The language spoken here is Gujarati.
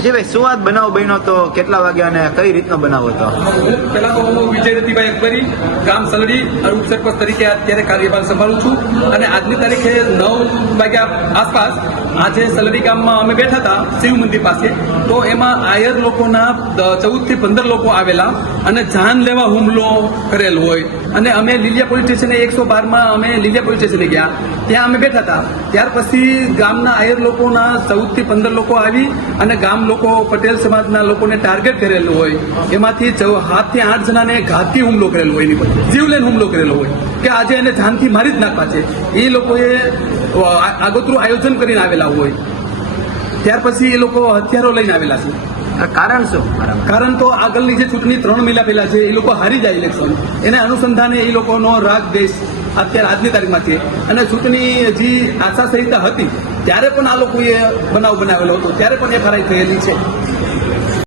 વિજયભાઈ શું વાત બનાવ બન્યો તો કેટલા વાગ્યા અને કઈ રીતનો બનાવ હતો? પહેલા તો હું વિજય રતિભાઈ અકબરી ગામ સલડી અને ઉપસરપંચ તરીકે અત્યારે કાર્યભાર સંભાળું છું અને આજની તારીખે 9 વાગ્યા આસપાસ આજે સલડી ગામમાં અમે બેઠા હતા શિવ મંદિર પાસે, તો એમાં આયર લોકોના 14 થી 15 લોકો આવેલા અને જાન લેવા હુમલો કરેલ હોય અને અમે લીલિયા પોલીસ સ્ટેશને 112માં અમે લીલિયા પોલીસ સ્ટેશને ગયા, ત્યાં અમે બેઠા હતા. ત્યાર પછી ગામના આયર લોકોના 14 થી 15 લોકો આવી અને ગામ લોકો પટેલ સમાજના લોકોને ટાર્ગેટ કરેલું હોય, એમાંથી 7 થી 8 જણાને ઘાતકી હુમલો કરેલો હોય, એની પર જીવલેણ હુમલો કરેલો હોય કે આજે એને જાનથી મારી જ નાખવા છે. એ લોકોએ આગોતરું આયોજન કરીને આવેલા હોય. ત્યાર પછી એ લોકો હથિયારો લઈને આવેલા છે. કારણ શું? કારણ તો આગળની જે ચૂંટણી 3 મહિના પહેલા છે, એ લોકો હારી જાય ઇલેક્શન, એને અનુસંધાને એ લોકોનો રાગ દેશ અત્યારે આજની તારીખમાં છે. અને ચૂંટણી જે આચારસંહિતા હતી ત્યારે પણ આ લોકોએ બનાવ બનાવેલો હતો, ત્યારે પણ FRI થયેલી છે.